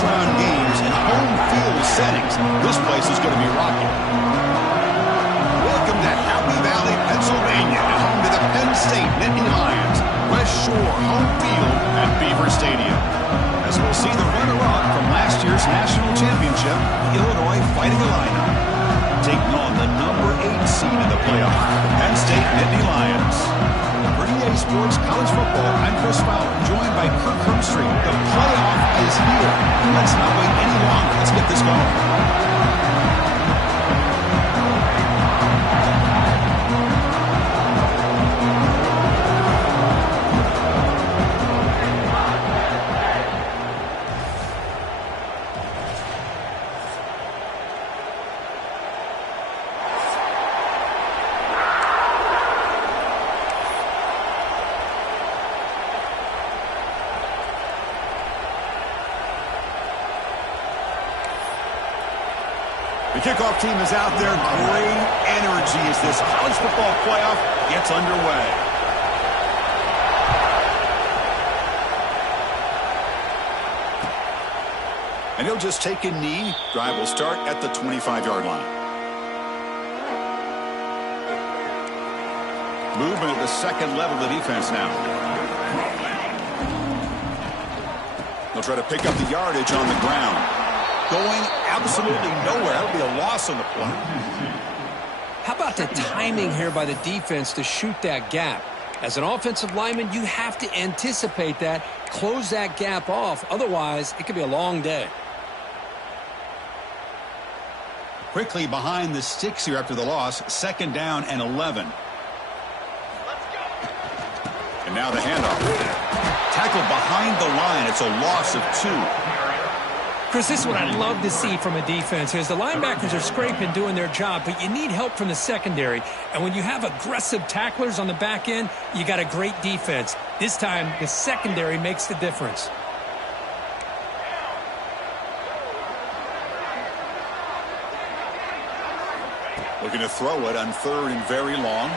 first-round games in home field settings. This place is going to be rocking. Welcome to Happy Valley, Pennsylvania, and home to the Penn State Nittany Lions. West Shore home field at Beaver Stadium. As we'll see the runner-up from last year's national championship, the Illinois Fighting Illini, taking on the number 8 seed in the playoff, the Penn State Nittany Lions. For EA Sports College Football, I'm Chris Fowler, joined by Kirk Herbstreit. The playoff is here. Let's not wait any longer. Let's get this going. The kickoff team is out there. Great energy as this college football playoff gets underway. And he'll just take a knee. Drive will start at the 25-yard line. Movement at the second level of the defense now. They'll try to pick up the yardage on the ground. Going absolutely nowhere. That'll be a loss on the play. How about the timing here by the defense to shoot that gap? As an offensive lineman, you have to anticipate that, close that gap off. Otherwise, it could be a long day. Quickly behind the sticks here after the loss. 2nd down and 11. And now the handoff. Tackled behind the line. It's a loss of 2. Chris, this is what I love to see from a defense is the linebackers are scraping, doing their job, but you need help from the secondary. And when you have aggressive tacklers on the back end, you got a great defense. This time, the secondary makes the difference. Looking to throw it on 3rd and very long.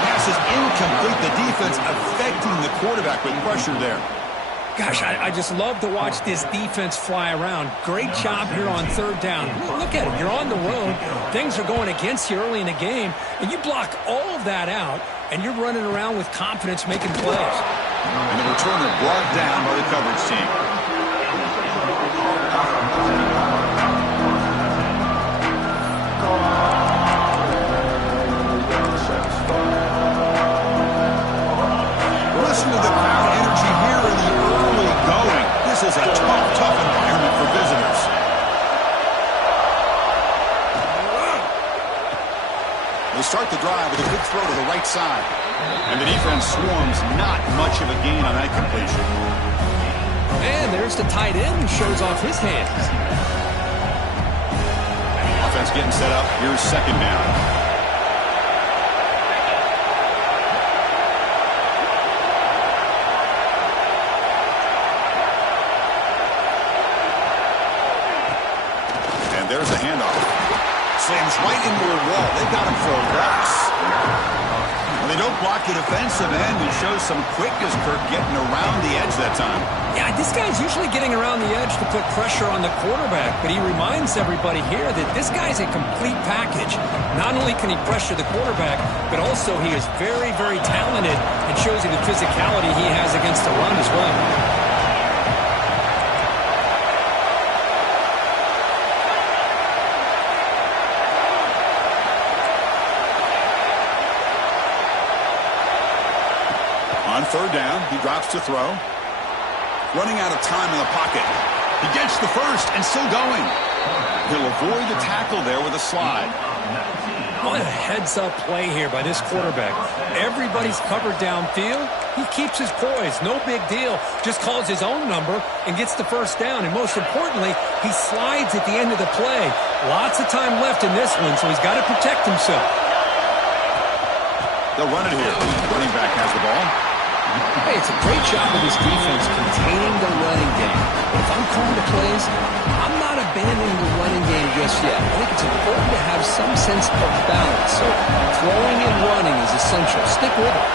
Pass is incomplete. The defense affecting the quarterback with pressure there. Gosh, I just love to watch this defense fly around. Great job here on 3rd down. Look at it. You're on the road. Things are going against you early in the game, and you block all of that out, and you're running around with confidence making plays. And the returner brought down by the coverage team. Listen to the crowd energy here in the early going. This is a tough environment for visitors. They start the drive with a good throw to the right side. And the defense swarms, not much of a gain on that completion. And there's the tight end who shows off his hands. Offense getting set up. Here's 2nd down. There's a handoff. Slams right into a wall. They got him for a loss. Well, they don't block the defensive end and show some quickness, Kirk, getting around the edge that time. Yeah, this guy's usually getting around the edge to put pressure on the quarterback, but he reminds everybody here that this guy's a complete package. Not only can he pressure the quarterback, but also he is very, very talented and shows you the physicality he has against the run as well. On 3rd down, he drops to throw. Running out of time in the pocket. He gets the first and still going. He'll avoid the tackle there with a slide. What a heads-up play here by this quarterback. Everybody's covered downfield. He keeps his poise. No big deal. Just calls his own number and gets the first down. And most importantly, he slides at the end of the play. Lots of time left in this one, so he's got to protect himself. They'll run it here. Running back has the ball. Hey, it's a great job of this defense containing the running game. But if I'm calling the plays, I'm not abandoning the running game just yet. I think it's important to have some sense of balance. So throwing and running is essential. Stick with it.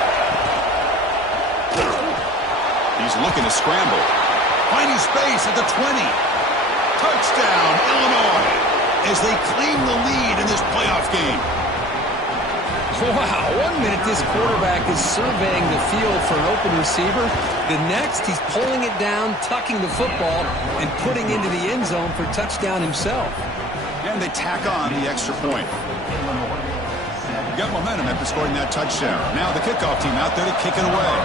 He's looking to scramble. Finding space at the 20. Touchdown, Illinois, as they claim the lead in this playoff game. Wow, 1 minute this quarterback is surveying the field for an open receiver. The next, he's pulling it down, tucking the football, and putting into the end zone for touchdown himself. And they tack on the extra point. Got momentum after scoring that touchdown. Now the kickoff team out there to kick it away.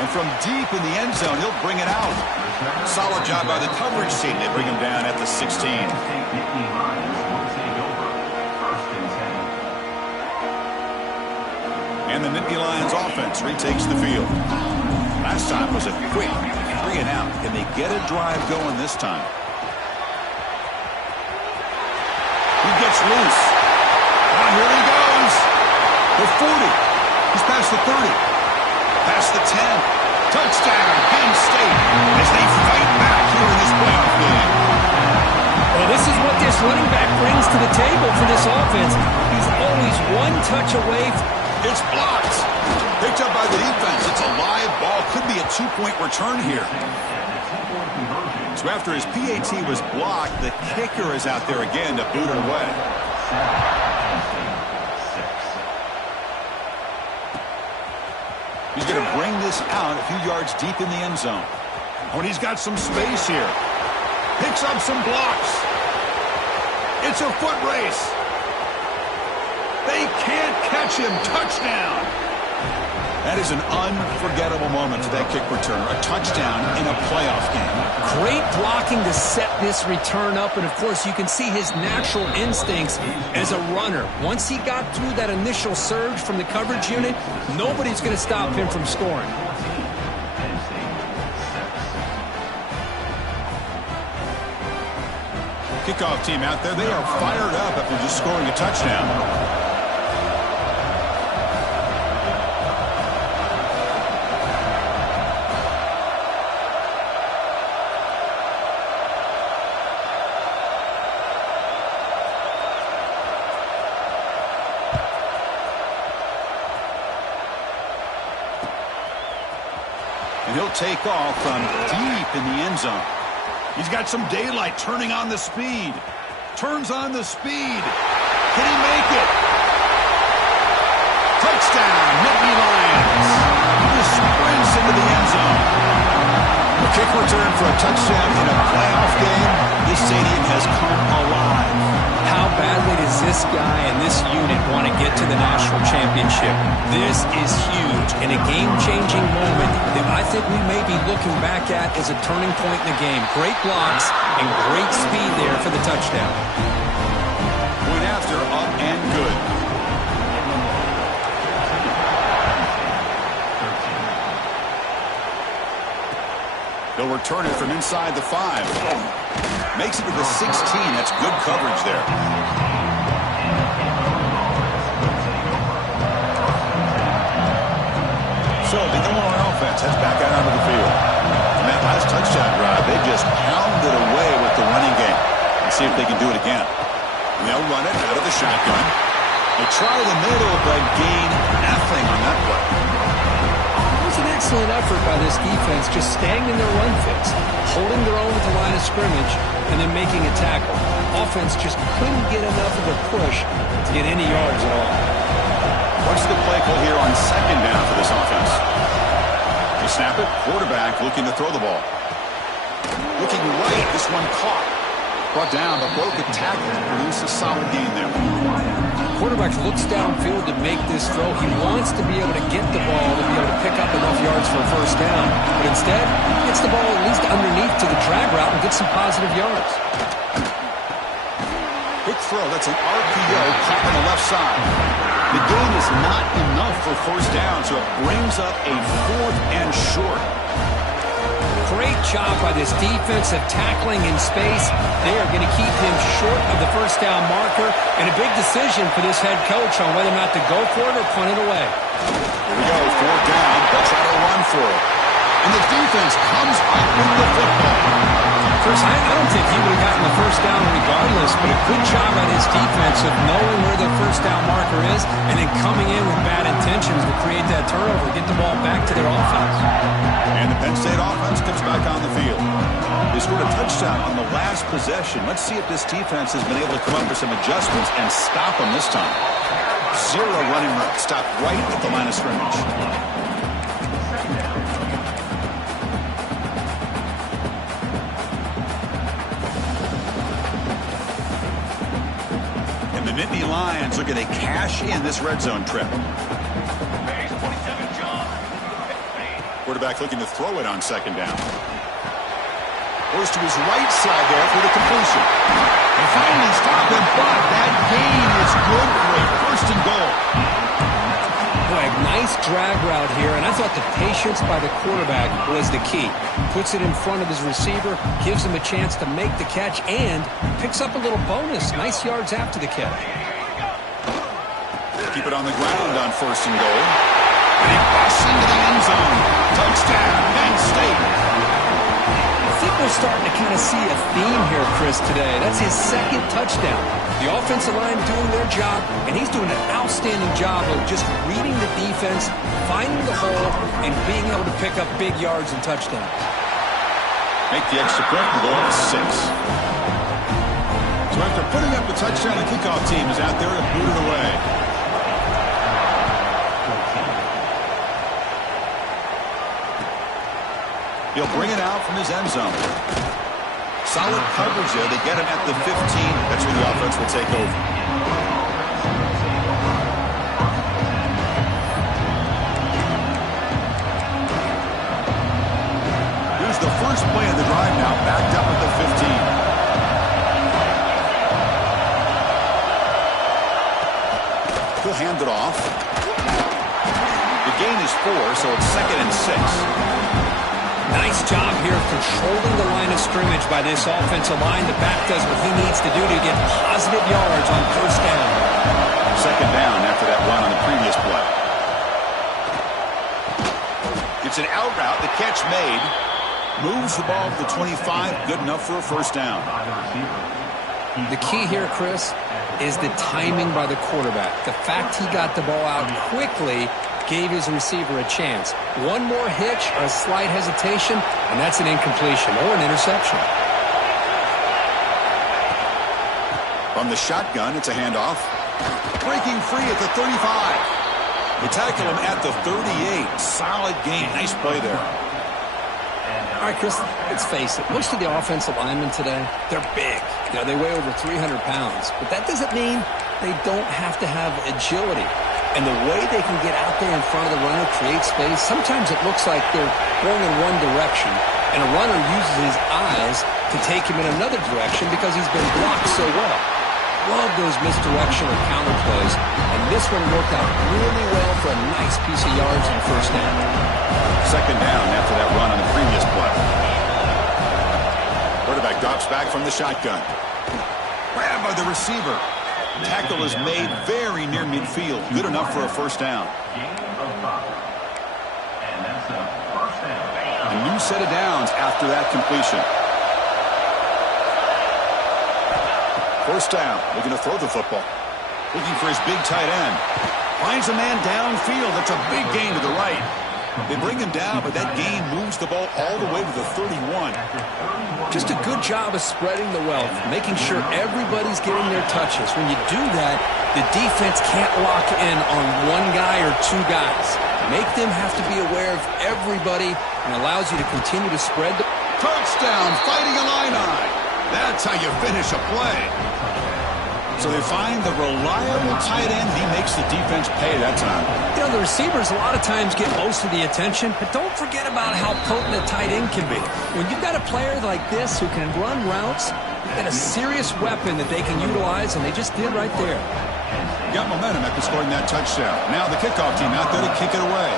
And from deep in the end zone, he'll bring it out. Solid job by the coverage team. They bring him down at the 16. And the Nittany Lions offense retakes the field. Last time was a quick 3 and out. Can they get a drive going this time? He gets loose. Now here he goes. The 40. He's past the 30. Past the 10. Touchdown, Penn State, as they fight back here in this playoff game. Well, this is what this running back brings to the table for this offense. He's always one touch away. It's blocked. Picked up by the defense. It's a live ball. Could be a 2-point return here. So after his PAT was blocked, the kicker is out there again to boot it away. He's going to bring this out a few yards deep in the end zone. Oh, and he's got some space here. Picks up some blocks. It's a foot race. They can't catch him. Touchdown. That is an unforgettable moment to that kick return. A touchdown in a playoff game. Great blocking to set this return up. And, of course, you can see his natural instincts as a runner. Once he got through that initial surge from the coverage unit, nobody's going to stop him from scoring. Kickoff team out there. They are fired up after just scoring a touchdown. He'll take off from deep in the end zone. He's got some daylight, turning on the speed. Turns on the speed. Can he make it? Touchdown, Nittany Lions. He just sprints into the end zone. A kick return for a touchdown in a playoff game. This stadium has come alive. How badly does this guy and this unit want to get to the national championship? This is huge and a game-changing moment that I think we may be looking back at as a turning point in the game. Great blocks and great speed there for the touchdown. Point after, up and good. They'll return it from inside the 5. Makes it to the 16. That's good coverage there. So the Illinois offense heads back out onto the field. On that last touchdown drive, they just pounded away with the running game. Let's see if they can do it again. And they'll run it out of the shotgun. They try the middle, but gain nothing on that play. It was an excellent effort by this defense, just staying in their run fits, holding their own at the line of scrimmage, and then making a tackle. Offense just couldn't get enough of a push to get any yards at all. What's the play call here on second down for this offense? They snap it. Quarterback looking to throw the ball. Looking right. This one caught. Brought down, but broke a tackle to produce a solid gain there. Quarterback looks downfield to make this throw. He wants to be able to get the ball to be able to pick up enough yards for a first down. But instead, he gets the ball at least underneath to the drag route and gets some positive yards. Quick throw. That's an RPO caught on the left side. The gain is not enough for first down, so it brings up a 4th and short. Great job by this defense of tackling in space. They are going to keep him short of the first down marker, and a big decision for this head coach on whether or not to go for it or punt it away. Here we go, 4th down. They'll try to run for it. And the defense comes up with the football. Chris, I don't think he would have gotten the first down regardless, but a good job on his defense of knowing where the first down marker is and then coming in with bad intentions to create that turnover, get the ball back to their offense. And the Penn State offense comes back on the field. They scored a touchdown on the last possession. Let's see if this defense has been able to come up with some adjustments and stop them this time. Zero running route. Stopped right at the line of scrimmage. And the Nittany Lions looking to cash in this red zone trip. Quarterback looking to throw it on second down. Goes to his right side there for the completion. They finally stop him, but that gain is good for a first and goal. Boy, nice drag route here, and I thought the patience by the quarterback was the key. Puts it in front of his receiver, gives him a chance to make the catch, and picks up a little bonus. Nice yards after the catch. Keep it on the ground on first and goal. And he busts into the end zone. Touchdown, Penn State. I think we're starting to kind of see a theme here, Chris, today. That's his second touchdown. The offensive line doing their job, and he's doing an outstanding job of just reading the defense, finding the hole, and being able to pick up big yards and touchdowns. Make the extra point and go up to 6. So after putting up the touchdown, the kickoff team is out there to boot it away. He'll bring it out from his end zone. Solid coverage there. They get him at the 15. That's where the offense will take over. Here's the first play of the drive now, backed up at the 15. He'll hand it off. The gain is 4, so it's 2nd and 6. Nice job here controlling the line of scrimmage by this offensive line. The back does what he needs to do to get positive yards on first down. Second down after that run on the previous play. It's an out route. The catch made. Moves the ball to the 25. Good enough for a first down. The key here, Chris, is the timing by the quarterback. The fact he got the ball out quickly gave his receiver a chance. One more hitch or a slight hesitation, and that's an incompletion or an interception. From the shotgun, it's a handoff. Breaking free at the 35. They tackle him at the 38. Solid gain. Nice play there. All right, Chris, let's face it. Most of the offensive linemen today, they're big. You know, they weigh over 300 pounds. But that doesn't mean they don't have to have agility. And the way they can get out there in front of the runner, create space, sometimes it looks like they're going in one direction, and a runner uses his eyes to take him in another direction because he's been blocked so well. Love those misdirection or counter plays, and this one worked out really well for a nice piece of yards and first down. Second down after that run on the previous play. Quarterback drops back from the shotgun. Grab by the receiver. Tackle is made very near midfield. Good enough for a first down. A new set of downs after that completion. First down. Looking to throw the football. Looking for his big tight end. Finds a man downfield. That's a big gain to the right. They bring him down, but that gain moves the ball all the way to the 31. Just a good job of spreading the wealth, making sure everybody's getting their touches. When you do that, the defense can't lock in on one guy or two guys. Make them have to be aware of everybody and allows you to continue to spread the... Touchdown, Fighting Illini. That's how you finish a play. So they find the reliable tight end. He makes the defense pay that time. You know, the receivers a lot of times get most of the attention, but don't forget about how potent a tight end can be. When you've got a player like this who can run routes, you've got a serious weapon that they can utilize, and they just did right there. Got momentum after scoring that touchdown. Now the kickoff team out there to kick it away.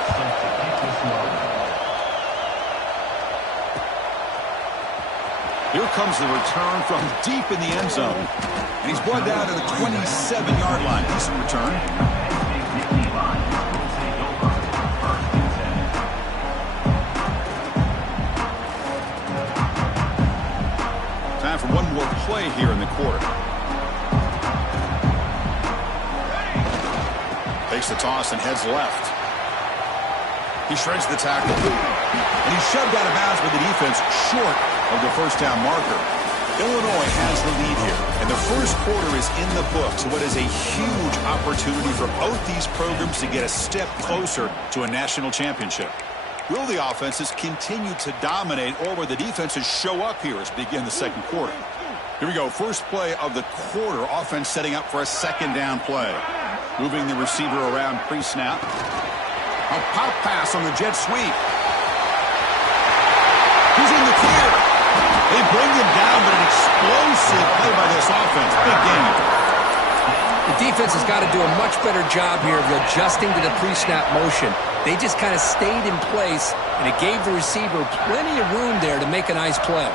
Here comes the return from deep in the end zone. And he's brought down to the 27-yard line. Decent return. toss and heads left. He shreds the tackle. And he's shoved out of bounds by the defense short of the first down marker. Illinois has the lead here, and the first quarter is in the books. What is a huge opportunity for both these programs to get a step closer to a national championship. Will the offenses continue to dominate, or will the defenses show up here as we begin the second quarter? Here we go. First play of the quarter. Offense setting up for a second down play. Moving the receiver around pre-snap. A pop pass on the jet sweep. He's in the clear. They bring him down, but an explosive play by this offense. Big game. The defense has got to do a much better job here of adjusting to the pre-snap motion. They just kind of stayed in place, and it gave the receiver plenty of room there to make a nice play.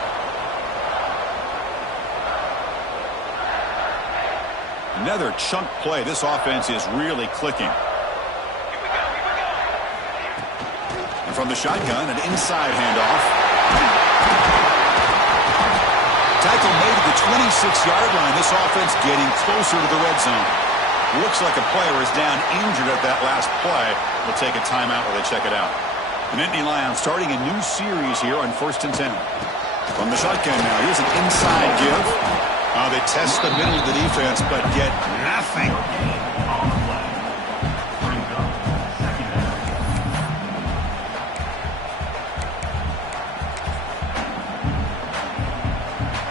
Another chunk play. This offense is really clicking. And from the shotgun, an inside handoff. Tackle made at the 26-yard line. This offense getting closer to the red zone. Looks like a player is down injured at that last play. We'll take a timeout while they check it out. The Nittany Lions starting a new series here on 1st and 10. From the shotgun now, here's an inside give. They test the middle of the defense, but get nothing.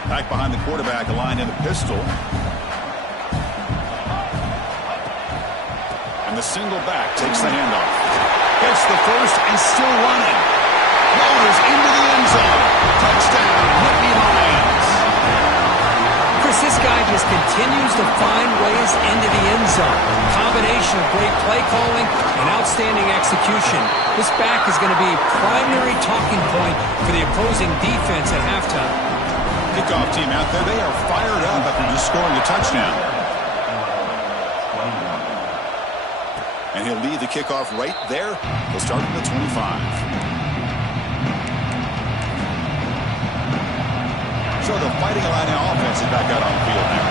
Back behind the quarterback, aligned in the pistol. And the single back takes the handoff. Gets the first and still running. Floaters into the end zone. Touchdown, Nittany Lions. Chris, this guy just continues to find ways into the end zone. Combination of great play calling and outstanding execution. This back is going to be a primary talking point for the opposing defense at halftime. Kickoff team out there. They are fired up after just scoring a touchdown. And he'll lead the kickoff right there. He'll start from the 25. So the Fighting Illini offense is back out on the field now.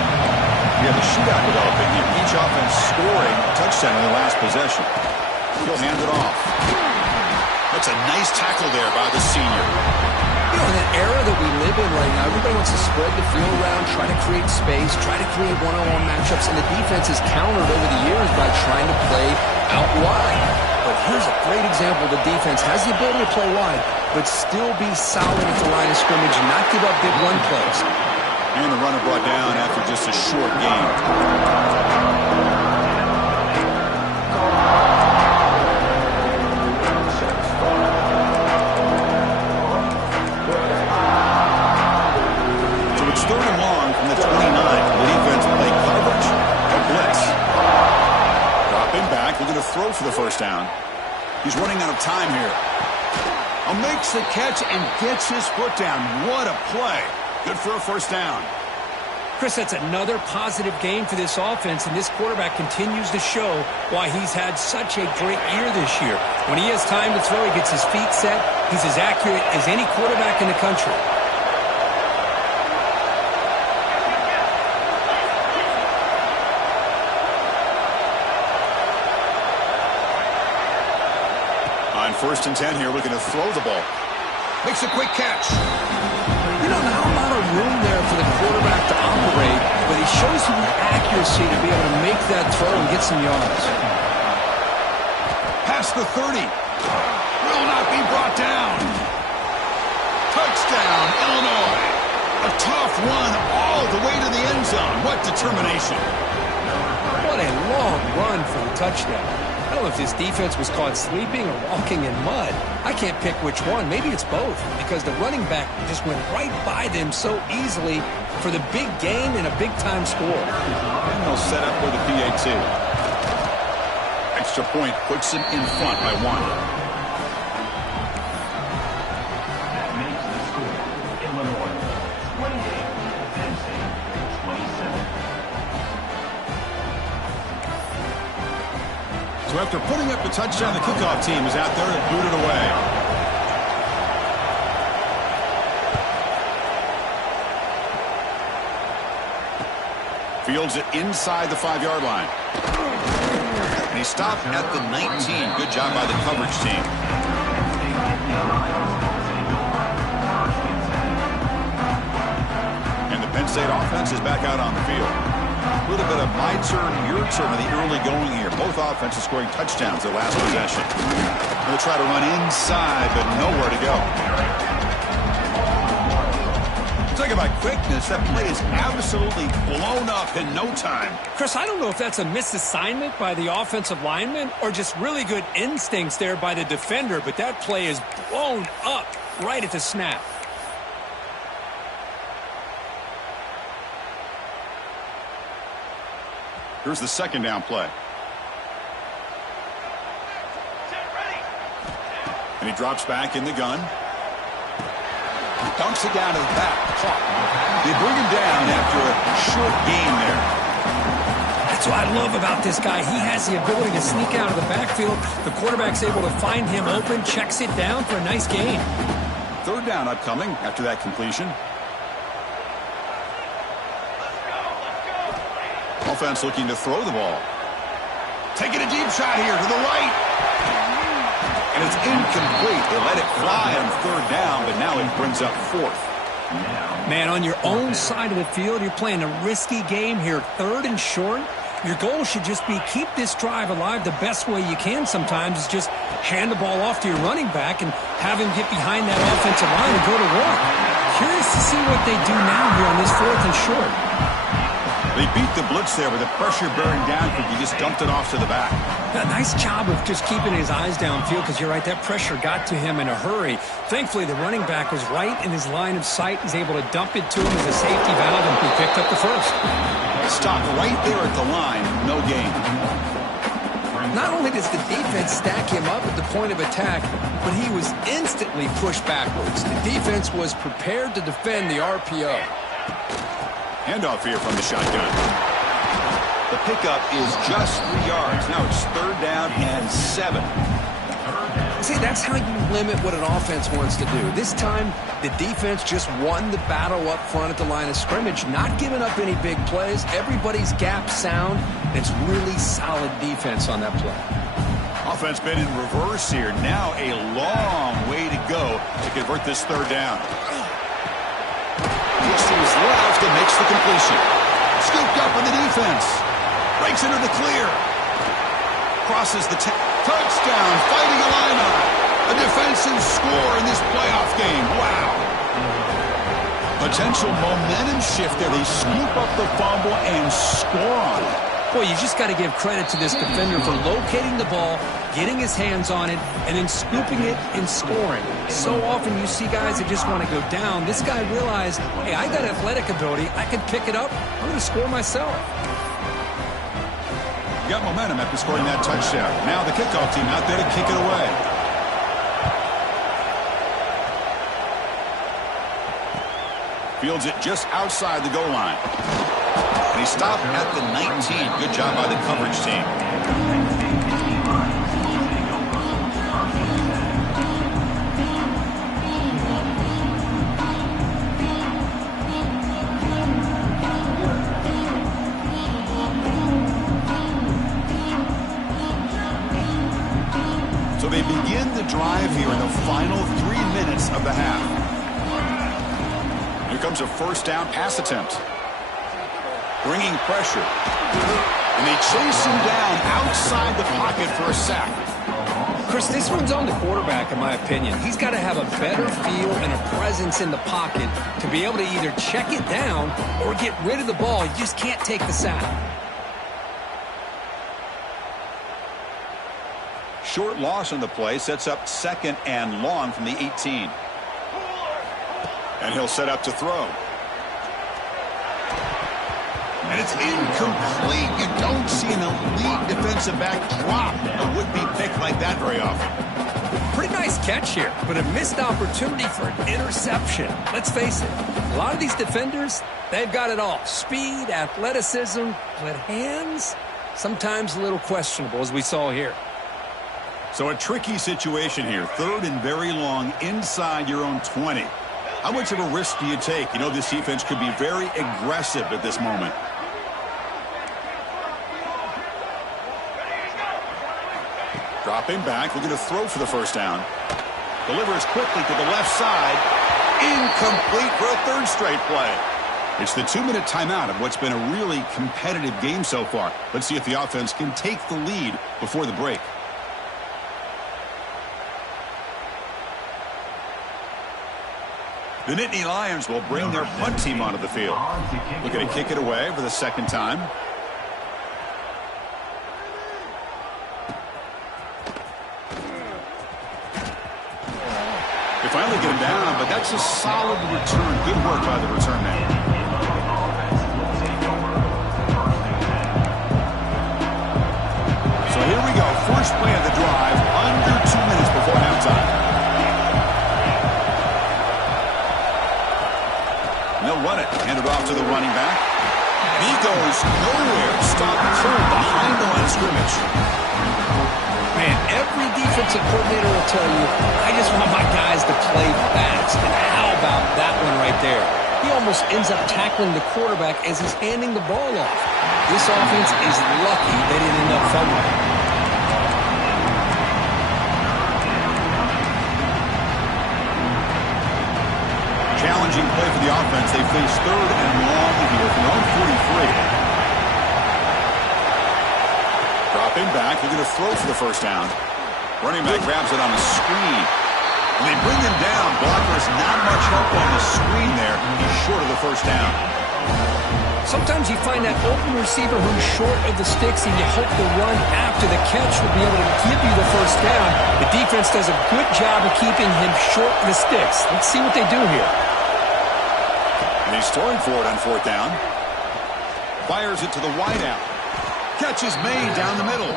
We have a shootout developing here. Each offense scoring a touchdown in the last possession. He'll hand it off. That's a nice tackle there by the senior. You know, in an era that we live in right now, everybody wants to spread the field around, try to create space, try to create one-on-one matchups, and the defense has countered over the years by trying to play out wide. But here's a great example. The defense has the ability to play wide, but still be solid at the line of scrimmage and not give up big run plays. And the runner brought down after just a short game. Third and long from the 29. The defense play coverage. A blitz. Dropping back. We're going to throw for the first down. He's running out of time here. Makes the catch and gets his foot down. What a play. Good for a first down. Chris, that's another positive game for this offense, and this quarterback continues to show why he's had such a great year this year. When he has time to throw, he gets his feet set. He's as accurate as any quarterback in the country. First and 10 here, looking to throw the ball. Makes a quick catch. You know, not a lot of room there for the quarterback to operate, but he shows you the accuracy to be able to make that throw and get some yards. Past the 30. Will not be brought down. Touchdown, Illinois. A tough run all the way to the end zone. What determination. What a long run for the touchdown. I don't know if this defense was caught sleeping or walking in mud. I can't pick which one. Maybe it's both, because the running back just went right by them so easily for the big gain and a big-time score. And they'll set up with a PAT. Extra point puts him in front by 1. So after putting up the touchdown, the kickoff team is out there to boot it away. Fields it inside the 5-yard line. And he stopped at the 19. Good job by the coverage team. And the Penn State offense is back out on the field. A little bit of my turn, your turn in the early going here. Both offenses scoring touchdowns their last possession. They'll try to run inside, but nowhere to go. Talking about quickness, that play is absolutely blown up in no time. Chris, I don't know if that's a misassignment by the offensive lineman or just really good instincts there by the defender, but that play is blown up right at the snap. Here's the second down play. And he drops back in the gun. Dumps it down to the back. They bring him down after a short gain there. That's what I love about this guy. He has the ability to sneak out of the backfield. The quarterback's able to find him open, checks it down for a nice gain. Third down upcoming after that completion. Offense looking to throw the ball. Taking a deep shot here to the right. And it's incomplete. They let it fly on third down, but now it brings up fourth. Man, on your own side of the field, you're playing a risky game here. Third and short. Your goal should just be keep this drive alive the best way you can sometimes is just hand the ball off to your running back and have him get behind that offensive line and go to work. Curious to see what they do now here on this fourth and short. They beat the blitz there with the pressure bearing down because he just dumped it off to the back. A nice job of just keeping his eyes downfield because you're right, that pressure got to him in a hurry. Thankfully, the running back was right in his line of sight. He's able to dump it to him as a safety valve, and he picked up the first. Stopped right there at the line. No gain. Not only does the defense stack him up at the point of attack, but he was instantly pushed backwards. The defense was prepared to defend the RPO. Handoff here from the shotgun. The pickup is just 3 yards. Now it's third down and 7. See, that's how you limit what an offense wants to do. This time, the defense just won the battle up front at the line of scrimmage, not giving up any big plays. Everybody's gap sound. It's really solid defense on that play. Offense been in reverse here. Now a long way to go to convert this third down. Looks to his left and makes the completion. Scooped up in the defense. Breaks into the clear. Crosses the touchdown. Fighting Illini. A defensive score in this playoff game. Wow. Potential momentum shift there. They scoop up the fumble and score on it. Boy, you just got to give credit to this defender for locating the ball, getting his hands on it, and then scooping it and scoring. So often you see guys that just want to go down. This guy realized, hey, I got athletic ability. I can pick it up. I'm going to score myself. Got momentum after scoring that touchdown. Now the kickoff team out there to kick it away. Fields it just outside the goal line. And he stopped at the 19. Good job by the coverage team. So they begin the drive here in the final 3 minutes of the half. Here comes a first down pass attempt. Bringing pressure. And they chase him down outside the pocket for a sack. Chris, this one's on the quarterback, in my opinion. He's got to have a better feel and a presence in the pocket to be able to either check it down or get rid of the ball. You just can't take the sack. Short loss on the play sets up second and long from the 18. And he'll set up to throw. And it's incomplete. You don't see an elite defensive back drop a would-be pick like that very often. Pretty nice catch here, but a missed opportunity for an interception. Let's face it, a lot of these defenders, they've got it all. Speed, athleticism, but hands, sometimes a little questionable, as we saw here. So a tricky situation here. Third and very long inside your own 20. How much of a risk do you take? You know this defense could be very aggressive at this moment. Dropping back, looking to throw for the first down. Delivers quickly to the left side. Incomplete for a third straight play. It's the 2-minute timeout of what's been a really competitive game so far. Let's see if the offense can take the lead before the break. The Nittany Lions will bring their punt team onto the field. Looking to kick it away for the second time. They finally get him down, but that's a solid return. Good work by the return man. So here we go. First play of the drive, under 2 minutes before halftime. And they'll run it. Hand it off to the running back. And he goes nowhere. Stopped cold behind the line of scrimmage. Man, every defensive coordinator will tell you, I just want my guys to play fast. And how about that one right there? He almost ends up tackling the quarterback as he's handing the ball off. This offense is lucky they didn't end up fumbling. Challenging play for the offense. They face third and long here from their own 43. Dropping back, looking to throw for the first down. Running back grabs it on a screen. And they bring him down. Blockers not much help on the screen there. He's short of the first down. Sometimes you find that open receiver who's short of the sticks and you hope the run after the catch will be able to give you the first down. The defense does a good job of keeping him short of the sticks. Let's see what they do here. And he's throwing for it on fourth down. Fires it to the wideout. Catch is made down the middle.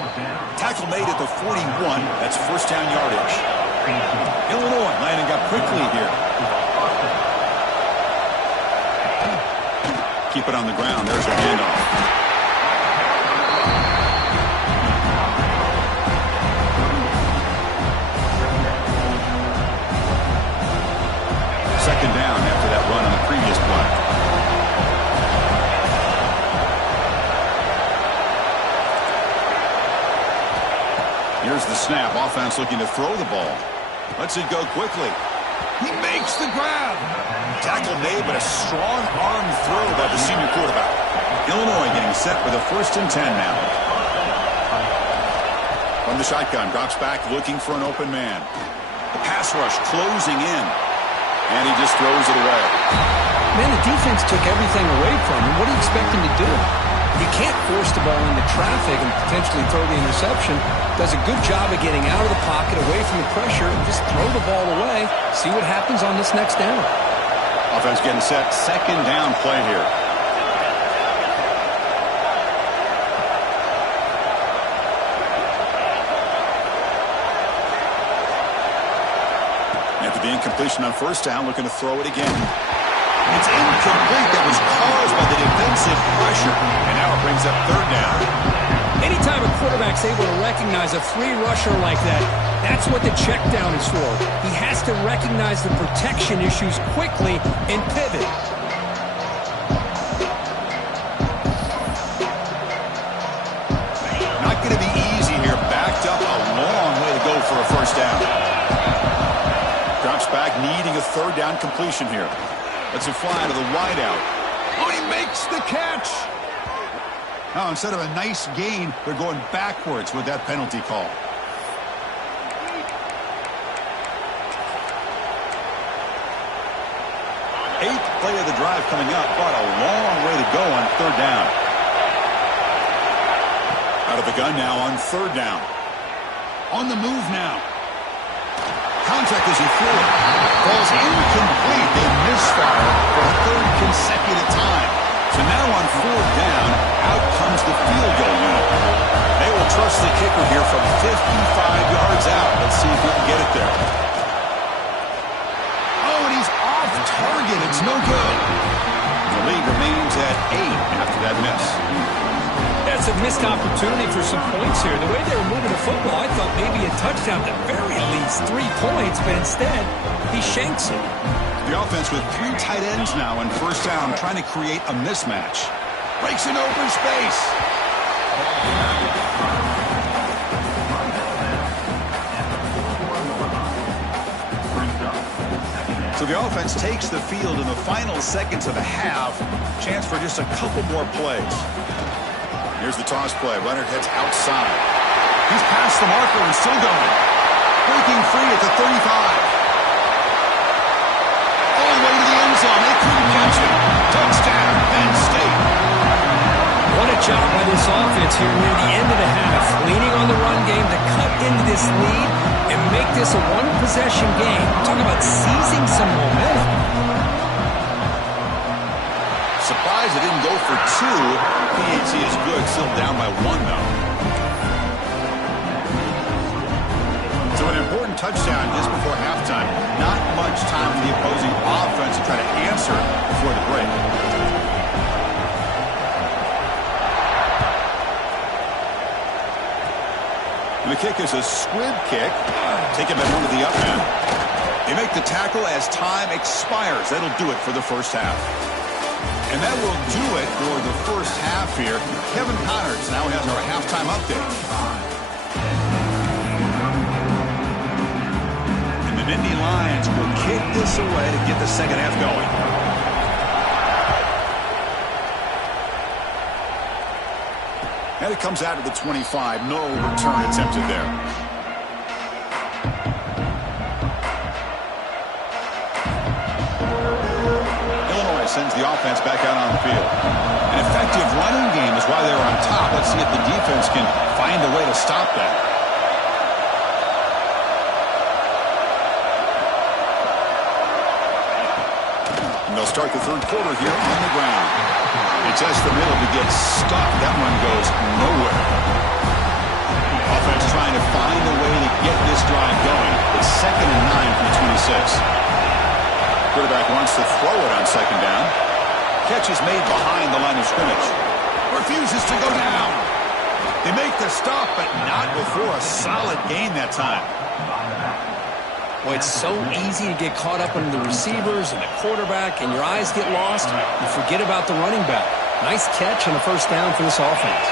Tackle made at the 41. That's first down yardage. Illinois landing up quickly here. Keep it on the ground. There's a handoff. Second down after that run on the previous play. Here's the snap. Offense looking to throw the ball. Lets it go quickly. He makes the grab. Tackle made, but a strong arm throw by the senior quarterback. Illinois getting set for the 1st and 10 now. From the shotgun, drops back looking for an open man. The pass rush closing in. And he just throws it away. Man, the defense took everything away from him. What do you expect him to do? You can't force the ball into traffic and potentially throw the interception. Does a good job of getting out of the pocket, away from the pressure, and just throw the ball away. See what happens on this next down. Offense getting set. Second down play here. After the incompletion on first down, looking to throw it again. It's incomplete. That was caused by the defensive pressure. And now it brings up third down. Anytime a quarterback's able to recognize a free rusher like that, that's what the check down is for. He has to recognize the protection issues quickly and pivot. Not going to be easy here. Backed up a long way to go for a first down. Drops back, needing a third down completion here. Lets it fly to the wideout. Oh, he makes the catch. Now, instead of a nice gain, they're going backwards with that penalty call. Eighth play of the drive coming up, but a long way to go on third down. Out of the gun now on third down. On the move now. Contact as he threw it. Ball's incomplete. They misfire for a third consecutive time. So now on fourth down, out comes the field goal unit. They will trust the kicker here from 55 yards out. Let's see if he can get it there. Oh, and he's off target. It's no good. The lead remains at 8 after that miss. That's a missed opportunity for some points here. The way they were moving the football, I thought maybe a touchdown at the very least, 3 points, but instead, he shanks it. The offense with 3 tight ends now in first down, trying to create a mismatch. Breaks in open space. So the offense takes the field in the final seconds of the half. Chance for just a couple more plays. Here's the toss play. Runner heads outside. He's past the marker and still going. Breaking free at the 35. All the way to the end zone. They couldn't catch him. Touchdown, Penn State. What a job by this offense here near the end of the half. Leaning on the run game to cut into this lead and make this a one-possession game. Talk about seizing some momentum. Surprised it didn't go for two. PAT is good. Still down by one, though. So an important touchdown just before halftime. Not much time for the opposing offense to try to answer before the break. And the kick is a squib kick. Taken by one of the up men. They make the tackle as time expires. That'll do it for the first half. And that will do it for the first half here. Kevin Connors now has our halftime update. And the Nittany Lions will kick this away to get the second half going. And it comes out of the 25. No return attempted there. Illinois sends the offense back out on the field. An effective running game is why they're on top. Let's see if the defense can find a way to stop that. And they'll start the third quarter here on the ground. They test the middle to get stuck. That one goes nowhere. Offense trying to find a way to get this drive going. It's 2nd and 9 from the 26. Quarterback wants to throw it on second down. Catch is made behind the line of scrimmage. Refuses to go down. They make the stop, but not before a solid gain that time. Well, it's so easy to get caught up in the receivers and the quarterback, and your eyes get lost. You forget about the running back. Nice catch and a first down for this offense.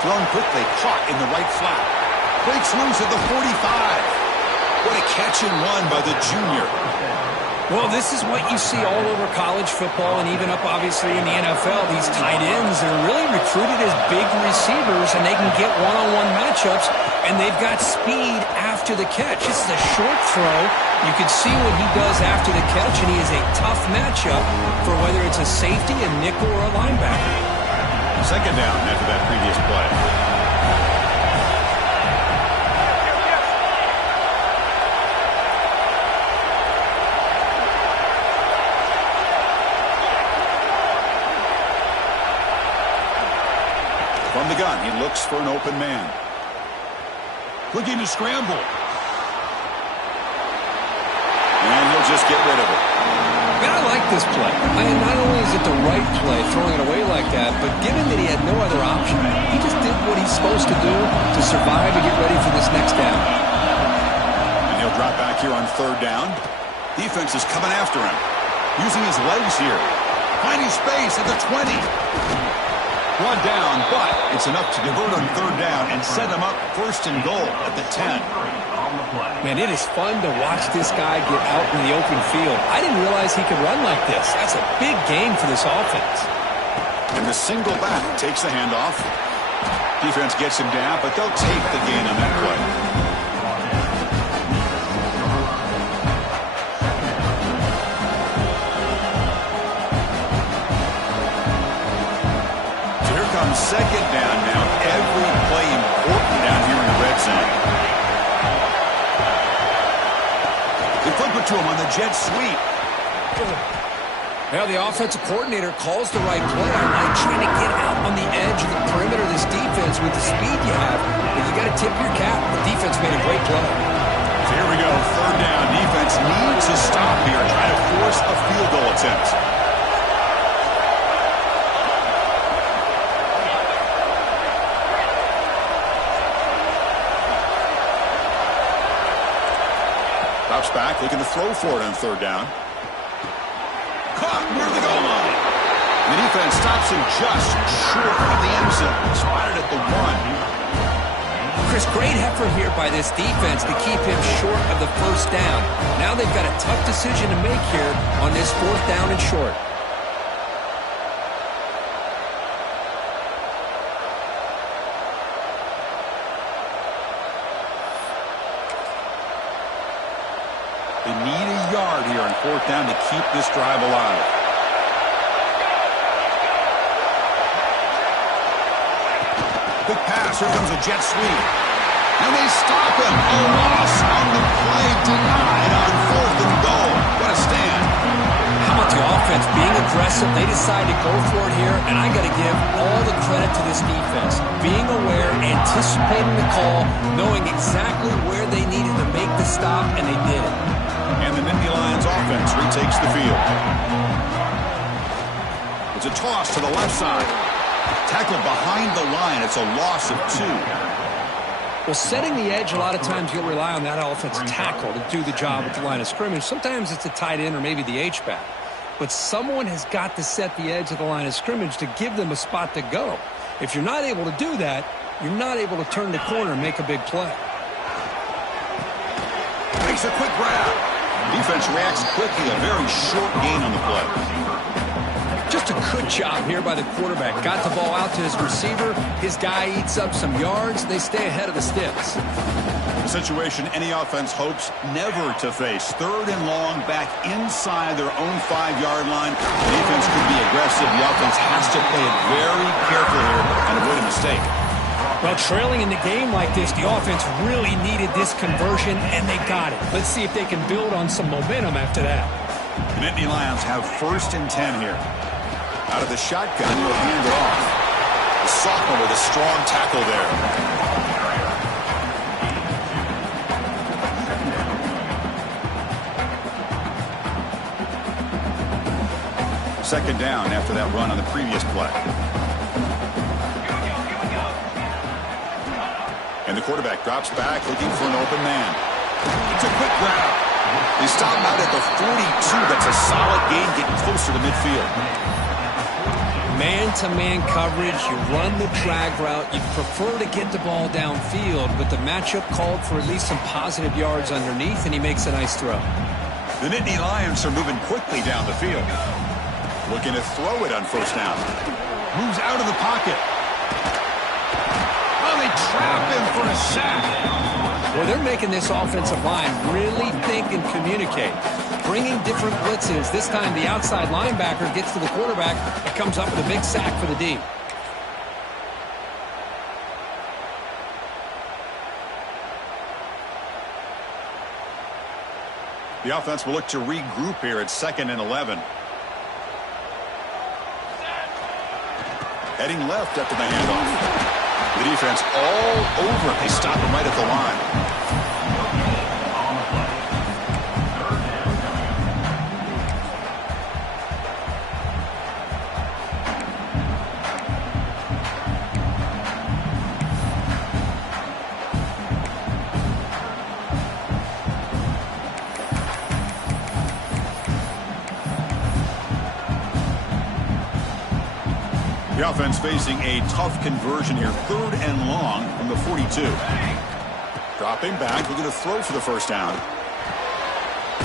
Thrown quickly, caught in the right flat. Breaks loose at the 45. What a catch and run by the junior. Well, this is what you see all over college football and even up, obviously, in the NFL. These tight ends are really recruited as big receivers, and they can get one-on-one matchups, and they've got speed after the catch. This is a short throw. You can see what he does after the catch, and he is a tough matchup for whether it's a safety, a nickel, or a linebacker. Second down after that previous play. From the gun, he looks for an open man. Looking to scramble. And he'll just get rid of it. Man, I like this play. Not only is it the right play, throwing it away like that, but given that he had no other option, he just did what he's supposed to do to survive and get ready for this next down. And he'll drop back here on third down. Defense is coming after him. Using his legs here. Finding space at the 20. One down, but it's enough to convert on third down and set him up first and goal at the 10. Man, it is fun to watch this guy get out in the open field. I didn't realize he could run like this. That's a big game for this offense. And the single back takes the handoff. Defense gets him down, but they'll take the gain on that play. Second down now. Every play important down here in the red zone. They flip it to him on the jet sweep. Well, the offensive coordinator calls the right play. I like trying to get out on the edge of the perimeter of this defense with the speed you have, but you got to tip your cap. The defense made a great play. So here we go. Third down. Defense needs to stop here, trying to force a field goal attempt. Drops back, looking to throw for it on third down. Caught near the goal line. And the defense stops him just short of the end zone. Spotted at the 1. Chris, great effort here by this defense to keep him short of the first down. Now they've got a tough decision to make here on this 4th down and short. They need a yard here on 4th down to keep this drive alive. Quick pass. Here comes a jet sweep. And they stop him. A loss on the play. Denied on 4th and goal. What a stand. How about the offense being aggressive? They decide to go for it here, and I got to give all the credit to this defense. Being aware, anticipating the call, knowing exactly where they needed to make the stop, and they did it. And the Nittany Lions offense retakes the field. It's a toss to the left side. Tackled behind the line. It's a loss of 2. Well, setting the edge, a lot of times you'll rely on that offensive tackle to do the job at the line of scrimmage. Sometimes it's a tight end or maybe the H-back. But someone has got to set the edge of the line of scrimmage to give them a spot to go. If you're not able to do that, you're not able to turn the corner and make a big play. Makes a quick grab. Defense reacts quickly. A very short gain on the play. Just a good job here by the quarterback. Got the ball out to his receiver. His guy eats up some yards. They stay ahead of the sticks. A situation any offense hopes never to face. 3rd and long, back inside their own 5-yard line. The defense could be aggressive. The offense has to play it very carefully here and avoid a mistake. Well, trailing in the game like this, the offense really needed this conversion, and they got it. Let's see if they can build on some momentum after that. The Nittany Lions have 1st and 10 here. Out of the shotgun, he'll hand it off. The sophomore with a strong tackle there. Second down after that run on the previous play. And the quarterback drops back looking for an open man. It's a quick grab. They stop him out at the 42. That's a solid gain, getting closer to midfield. Man-to-man coverage, you run the drag route. You prefer to get the ball downfield, but the matchup called for at least some positive yards underneath, and he makes a nice throw. The Nittany Lions are moving quickly down the field. Looking to throw it on 1st down. Moves out of the pocket. Oh, they trap him for a sack. Well, they're making this offensive line really think and communicate. Bringing different blitzes. This time the outside linebacker gets to the quarterback and comes up with a big sack for the D. The offense will look to regroup here at 2nd and 11. Heading left after the handoff. The defense all over it. They stop him right at the line. The offense facing a tough conversion here. 3rd and long from the 42. Dropping back, looking to throw for the 1st down.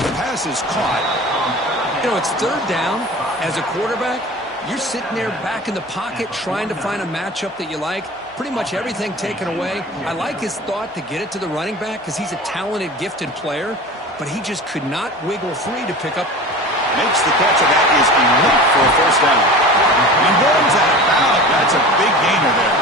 The pass is caught. You know, it's 3rd down. As a quarterback, you're sitting there back in the pocket trying to find a matchup that you like. Pretty much everything taken away. I like his thought to get it to the running back because he's a talented, gifted player, but he just could not wiggle free to pick up. Makes the catch, and that is enough for a 1st down. And runs out of bounds. That's a big gainer there.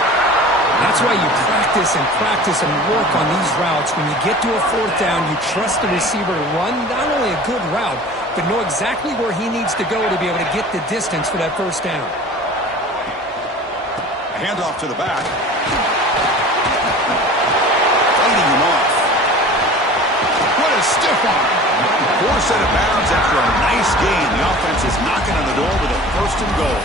That's why you practice and work on these routes. When you get to a 4th down, you trust the receiver to run not only a good route, but know exactly where he needs to go to be able to get the distance for that 1st down. A handoff to the back. Fighting him off. What a stiff arm. Forced out of bounds after a nice gain. The offense is knocking on the door with a 1st and goal.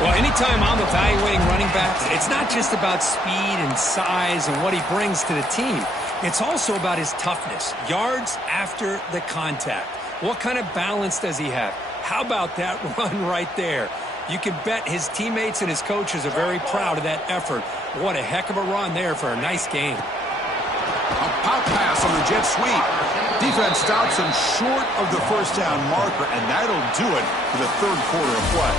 Well, anytime I'm evaluating running backs, it's not just about speed and size and what he brings to the team. It's also about his toughness. Yards after the contact. What kind of balance does he have? How about that run right there? You can bet his teammates and his coaches are very proud of that effort. What a heck of a run there for a nice gain. A pop pass on the jet sweep. Defense stops him short of the first down marker, and that'll do it for the third quarter of play.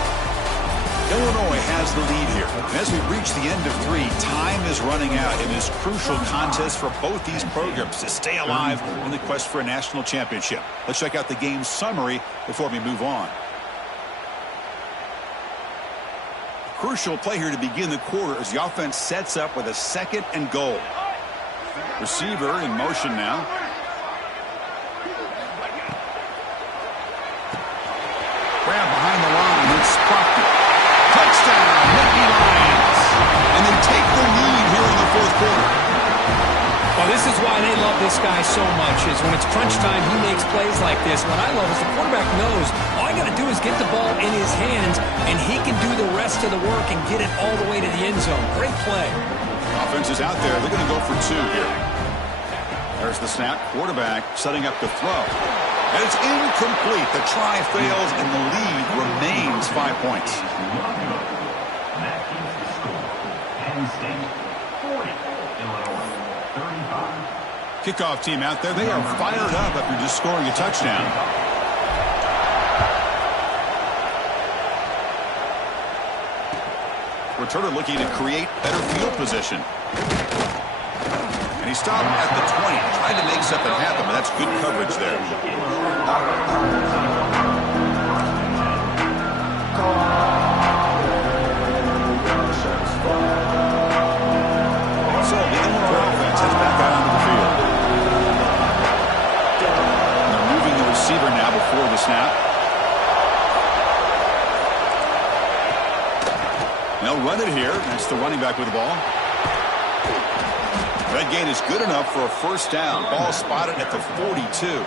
Illinois has the lead here. And as we reach the end of 3, time is running out in this crucial contest for both these programs to stay alive in the quest for a national championship. Let's check out the game summary before we move on. Crucial play here to begin the quarter as the offense sets up with a 2nd and goal. Receiver in motion now. Grab behind the line. It's Proctor. Touchdown, Nittany Lions. And they take the lead here in the fourth quarter. Well, this is why they love this guy so much, is when it's crunch time, he makes plays like this. What I love is the quarterback knows all I got to do is get the ball in his hands, and he can do the rest of the work and get it all the way to the end zone. Great play. Offense is out there. They're going to go for 2 here. There's the snap. Quarterback setting up the throw. And it's incomplete. The try fails, and the lead remains 5 points. Kickoff team out there. They are fired up after just scoring a touchdown. Returner looking to create better field position. And he stopped at the 20, trying to make something happen, but that's good coverage there. So the Illinois offense heads back out onto the field. And they're moving the receiver now before the snap. They'll run it here. That's the running back with the ball. That gain is good enough for a first down. Ball spotted at the 42.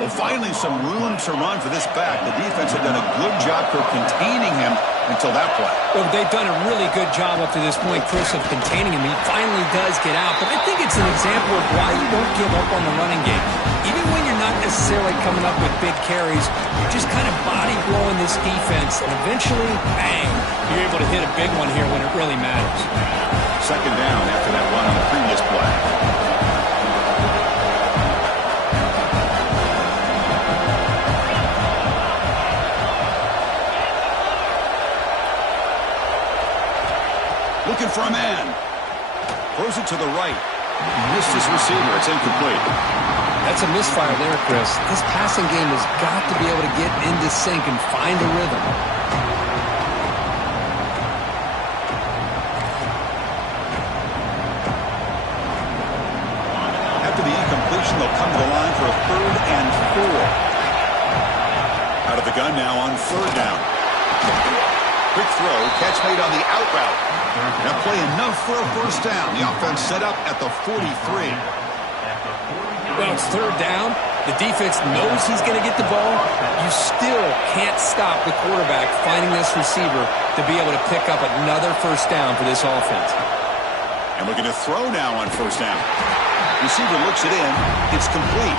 Well, finally some room to run for this back. The defense had done a good job for containing him until that play. Well, they've done a really good job up to this point, Chris, of containing him. He finally does get out, but I think it's an example of why you don't give up on the running game. Even when you're not necessarily coming up with big carries, you're just kind of body blowing this defense, and eventually, bang, you're able to hit a big one here when it really matters. Second down after that run on the previous play. Looking for a man. Throws it to the right. Missed his receiver. It's incomplete. That's a misfire there, Chris. This passing game has got to be able to get into sync and find a rhythm. After the incompletion, they'll come to the line for a 3rd and 4. Out of the gun now on 3rd down. Quick throw, catch made on the out route. That play enough for a first down. The offense set up at the 43. Well, it's 3rd down. The defense knows he's going to get the ball. You still can't stop the quarterback finding this receiver to be able to pick up another first down for this offense. And looking to throw now on 1st down. Receiver looks it in. It's complete.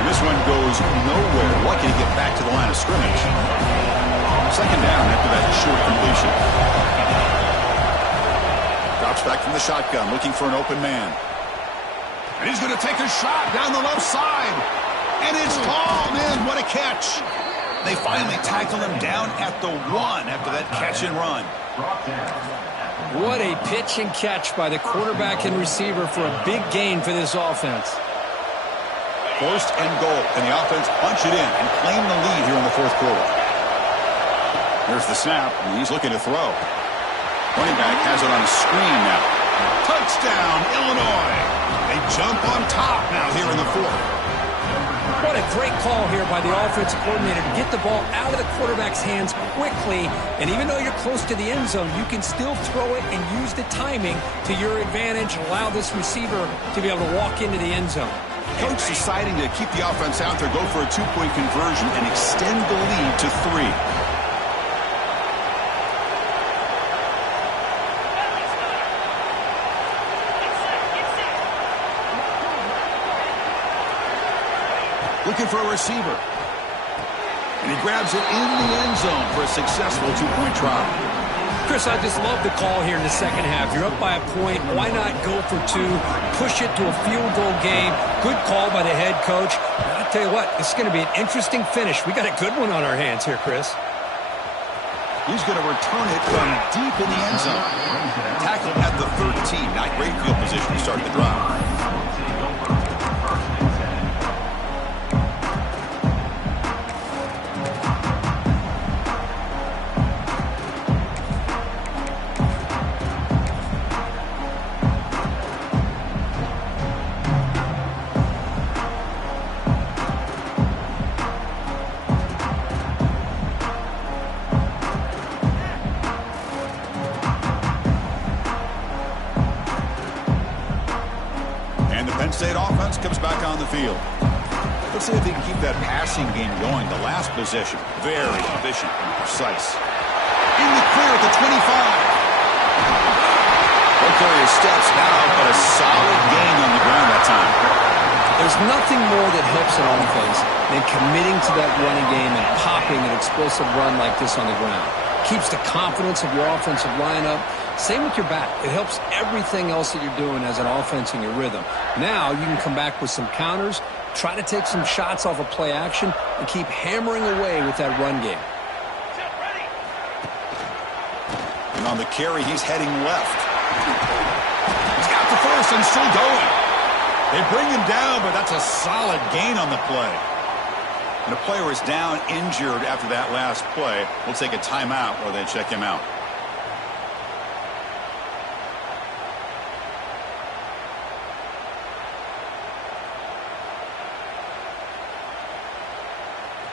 And this one goes nowhere. Lucky to get back to the line of scrimmage. 2nd down after that short completion. Drops back from the shotgun, looking for an open man. And he's going to take a shot down the left side. And it's hauled in. What a catch. They finally tackle him down at the 1 after that catch and run. What a pitch and catch by the quarterback and receiver for a big gain for this offense. 1st and goal. And the offense punch it in and claim the lead here in the 4th quarter. There's the snap, and he's looking to throw. Running back has it on a screen now. Touchdown, Illinois. They jump on top now here in the 4th. What a great call here by the offensive coordinator to get the ball out of the quarterback's hands quickly. And even though you're close to the end zone, you can still throw it and use the timing to your advantage and allow this receiver to be able to walk into the end zone. Coach deciding to keep the offense out there, go for a 2-point conversion, and extend the lead to 3. Looking for a receiver. And he grabs it in the end zone for a successful two-point try. Chris, I just love the call here in the second half. You're up by a point. Why not go for two, push it to a field goal game? Good call by the head coach. And I'll tell you what, this is going to be an interesting finish. We got a good one on our hands here, Chris. He's going to return it from deep in the end zone. Tackled at the 13. Not great field position to start the drive. State offense comes back on the field. Let's see if they can keep that passing game going. The last possession, very efficient and precise. In the clear at the 25. Don't carry his steps now, but a solid gain on the ground that time. There's nothing more that helps an offense than committing to that running game and popping an explosive run like this on the ground. Keeps the confidence of your offensive lineup. Same with your back. It helps everything else that you're doing as an offense in your rhythm. Now you can come back with some counters, try to take some shots off of play action, and keep hammering away with that run game. And on the carry, he's heading left. He's got the first and still going. They bring him down, but that's a solid gain on the play. And a player is down injured after that last play. We'll take a timeout while they check him out.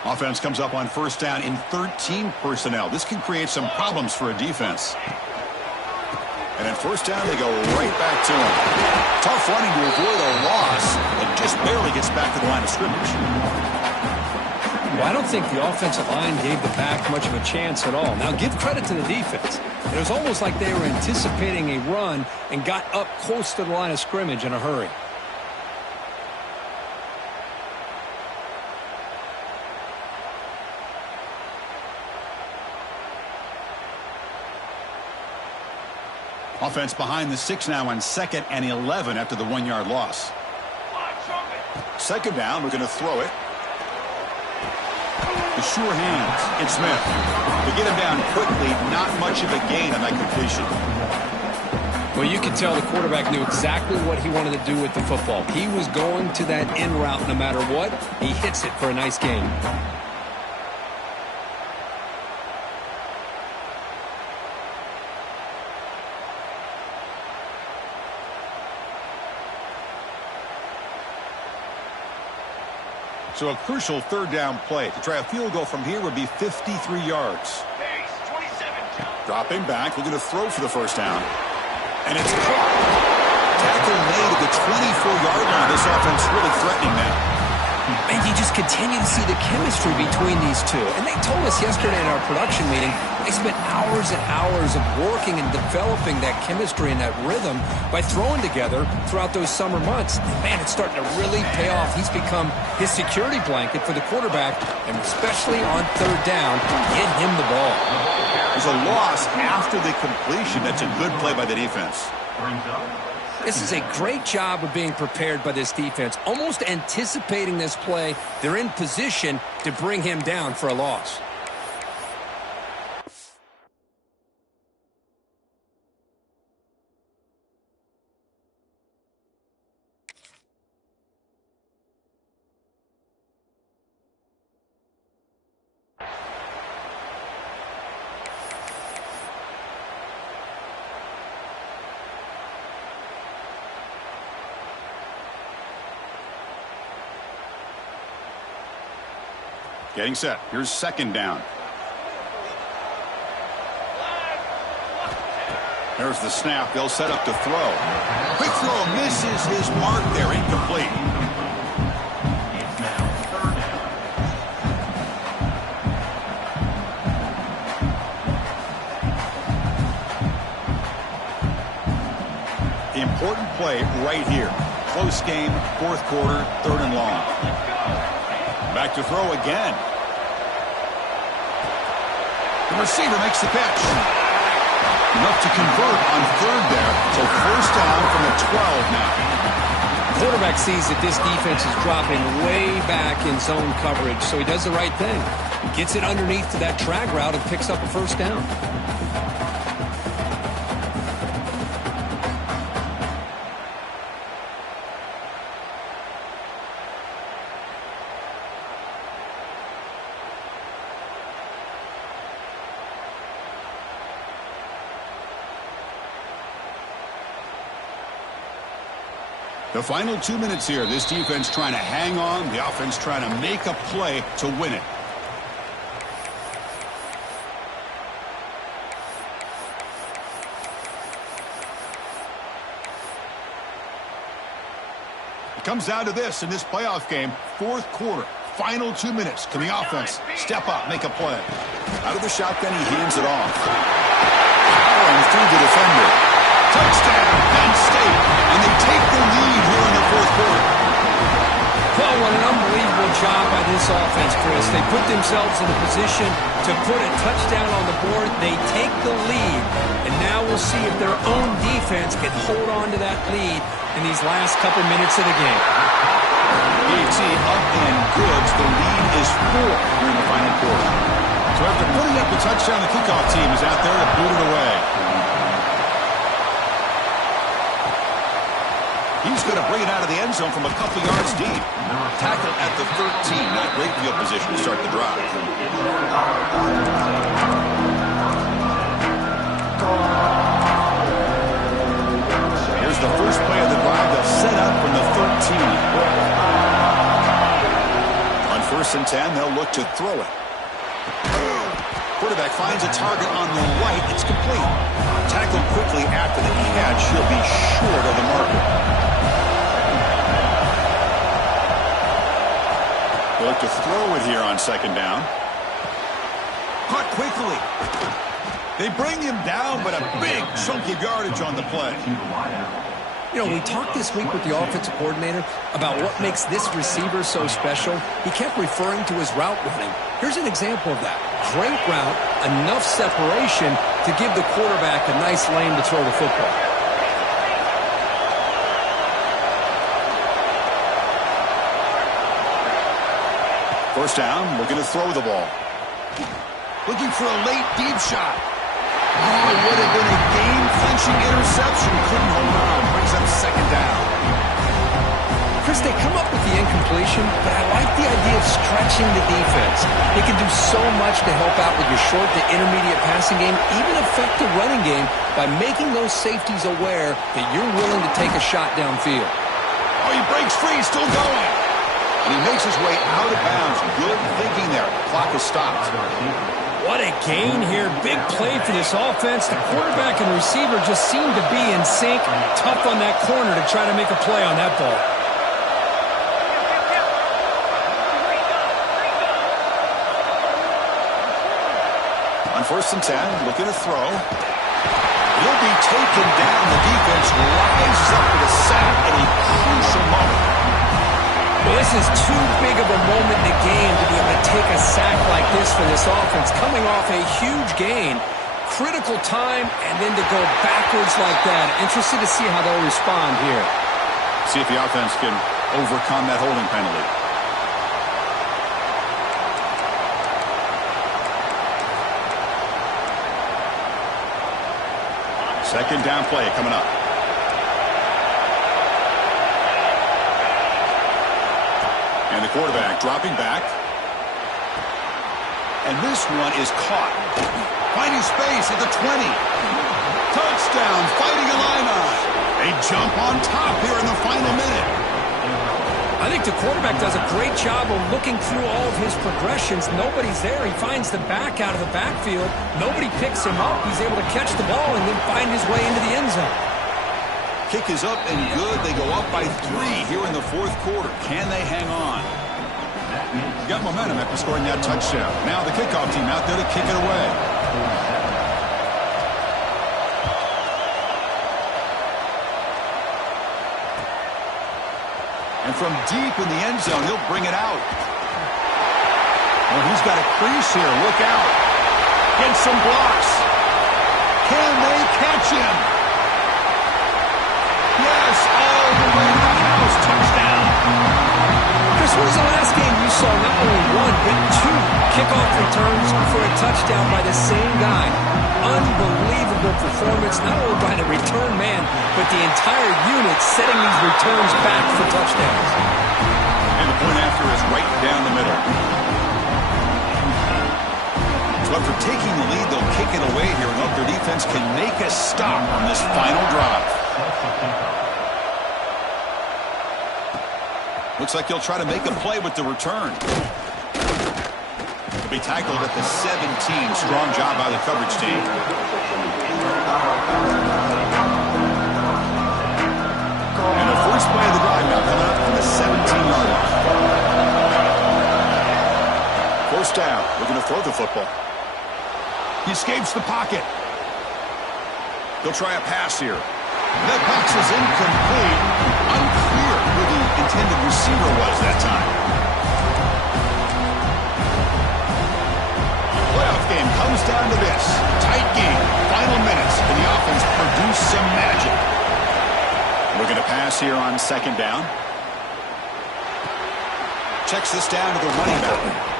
Offense comes up on first down in 13 personnel. This can create some problems for a defense. And at first down, they go right back to him. Tough running to avoid a loss, and just barely gets back to the line of scrimmage. Well, I don't think the offensive line gave the back much of a chance at all. Now, give credit to the defense. It was almost like they were anticipating a run and got up close to the line of scrimmage in a hurry. Offense behind the 6 now on 2nd and 11 after the 1-yard loss. Second down, we're going to throw it. The sure hands. It's Smith. To get him down quickly, not much of a gain on that completion. Well, you can tell the quarterback knew exactly what he wanted to do with the football. He was going to that in route no matter what. He hits it for a nice gain. So a crucial third down play. To try a field goal from here would be 53 yards. Dropping back, we're going to throw for the first down. And it's caught. Tackle made at the 24-yard line. This offense really threatening now. And you just continue to see the chemistry between these two. And they told us yesterday in our production meeting, they spent hours and hours of working and developing that chemistry and that rhythm by throwing together throughout those summer months. And man, it's starting to really pay off. He's become his security blanket for the quarterback, and especially on third down, get him the ball. There's a loss after the completion. That's a good play by the defense. This is a great job of being prepared by this defense, almost anticipating this play. They're in position to bring him down for a loss. Getting set. Here's second down. There's the snap. They'll set up to throw. Quick throw misses his mark there. Incomplete. The important play right here. Close game, fourth quarter, third and long. Back to throw again. The receiver makes the catch. Enough to convert on third there. So first down from the 12 now. Quarterback sees that this defense is dropping way back in zone coverage, so he does the right thing. Gets it underneath to that drag route and picks up a first down. The final 2 minutes here. This defense trying to hang on. The offense trying to make a play to win it. It comes down to this in this playoff game. Fourth quarter. Final 2 minutes. Can the offense step up, make a play? Out of the shotgun, he hands it off. Allen through the defender. Touchdown, Penn State, and they take the lead here in the fourth quarter. Well, what an unbelievable job by this offense, Chris. They put themselves in a position to put a touchdown on the board. They take the lead, and now we'll see if their own defense can hold on to that lead in these last couple minutes of the game. BT up and good. The lead is 4 here in the final quarter. So after putting up the touchdown, the kickoff team is out there to boot it away. He's going to bring it out of the end zone from a couple yards deep. Tackle at the 13. Not great field position to start the drive. Here's the first play of the drive. They'll set up from the 13. On 1st and 10, they'll look to throw it. Quarterback finds a target on the right. It's complete. Tackled quickly after the catch. He'll be short of the marker. They'll look to throw it here on 2nd down. Caught quickly. They bring him down, but a big chunk of yardage on the play. You know, we talked this week with the offensive coordinator about what makes this receiver so special. He kept referring to his route running. Here's an example of that. Great route, enough separation to give the quarterback a nice lane to throw the football. First down, looking to throw the ball. Looking for a late deep shot. Oh, it would have been a game-clinching interception. Couldn't hold on. Brings up 2nd down. Chris, they come up with the incompletion, but I like the idea of stretching the defense. They can do so much to help out with your short to intermediate passing game, even affect the running game by making those safeties aware that you're willing to take a shot downfield. Oh, he breaks free, still going. And he makes his way out of bounds. Good thinking there. The clock is stopped. What a gain here. Big play for this offense. The quarterback and receiver just seem to be in sync. Tough on that corner to try to make a play on that ball. On 1st and 10, looking to throw. He'll be taken down. The defense rises up with a sack at a crucial moment. Well, this is too big of a moment in the game to be able to take a sack like this for this offense. Coming off a huge gain, critical time, and then to go backwards like that. Interested to see how they'll respond here. See if the offense can overcome that holding penalty. Second down play coming up. And the quarterback dropping back. And this one is caught. Finding space at the 20. Touchdown, fighting Illini. They jump on top here in the final minute. I think the quarterback does a great job of looking through all of his progressions. Nobody's there. He finds the back out of the backfield. Nobody picks him up. He's able to catch the ball and then find his way into the end zone. Kick is up and good. They go up by 3 here in the fourth quarter. Can they hang on? Got momentum after scoring that touchdown. Now the kickoff team out there to kick it away. And from deep in the end zone, he'll bring it out. Well, he's got a crease here. Look out. Gets some blocks. Can they catch him? Yes, all the way to the house. Touchdown. Chris, when was the last game you saw not only one, but two kickoff returns for a touchdown by the same guy? Unbelievable performance, not only by the return man, but the entire unit setting these returns back for touchdowns. And the point after is right down the middle. So after taking the lead, they'll kick it away here and hope their defense can make a stop on this final drive. Looks like he'll try to make a play with the return. He'll be tackled at the 17. Strong job by the coverage team. And the first play of the drive now coming up from the 17-yard line. First down. Looking to throw the football. He escapes the pocket. They'll try a pass here. That pass is incomplete. Unclear who the intended receiver was that time. Playoff game comes down to this. Tight game. Final minutes. And the offense produce some magic. Looking to pass here on second down. Checks this down to the running back.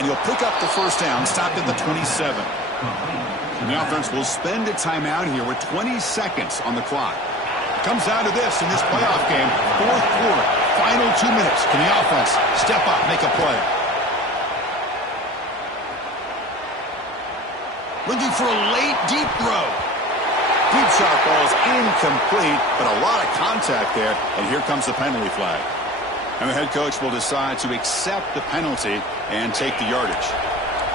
And he'll pick up the first down, stopped at the 27. And the offense will spend a timeout here with 20 seconds on the clock. It comes down to this in this playoff game. Fourth quarter, final 2 minutes. Can the offense step up, make a play? Looking for a late, deep throw. Deep shot ball's incomplete, but a lot of contact there. And here comes the penalty flag. And the head coach will decide to accept the penalty and take the yardage.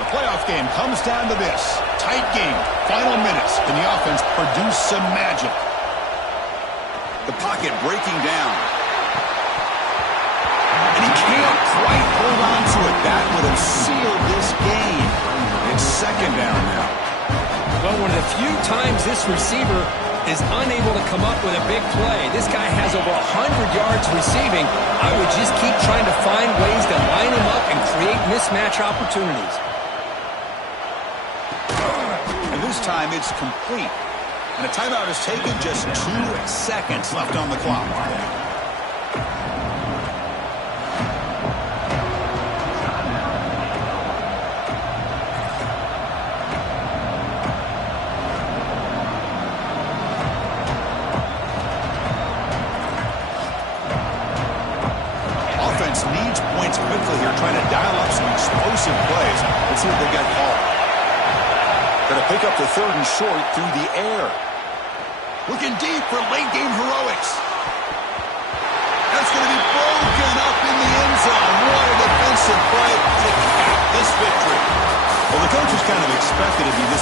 The playoff game comes down to this. Tight game. Final minutes. Can the offense produce some magic? The pocket breaking down. And he can't quite hold on to it. That would have sealed this game. It's second down now. Well, one of the few times this receiver is unable to come up with a big play. This guy has over 100 yards receiving. I would just keep trying to find ways to line him up and create mismatch opportunities. And this time it's complete. And a timeout is taken, just 2 seconds left on the clock. Offense needs points quickly here, trying to dial up some explosive plays. Let's see what they got called. Going to pick up the third and short through the air. Looking deep for late-game heroics. That's going to be broken up in the end zone. What a defensive play to cap this victory. Well, the coaches kind of expected it to be this